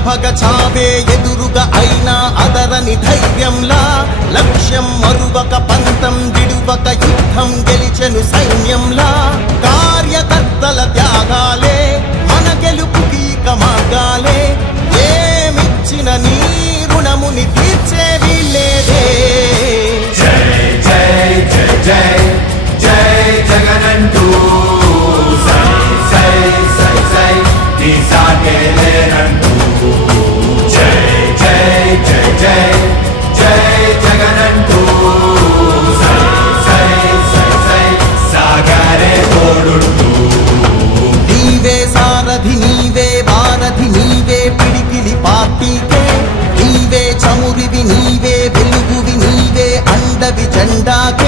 ప్రభగ చావే ఎదురుగా అయినా అదరని ధైర్యంలా లక్ష్యం మరువక పంతం విడువక యుద్ధం గెలిచెను సైన్యంలా కార్యకర్తల త్యాగాలే మన గెలుపు ఊరివి నీవే వెలుగువి నీవే అండవి జెండాకే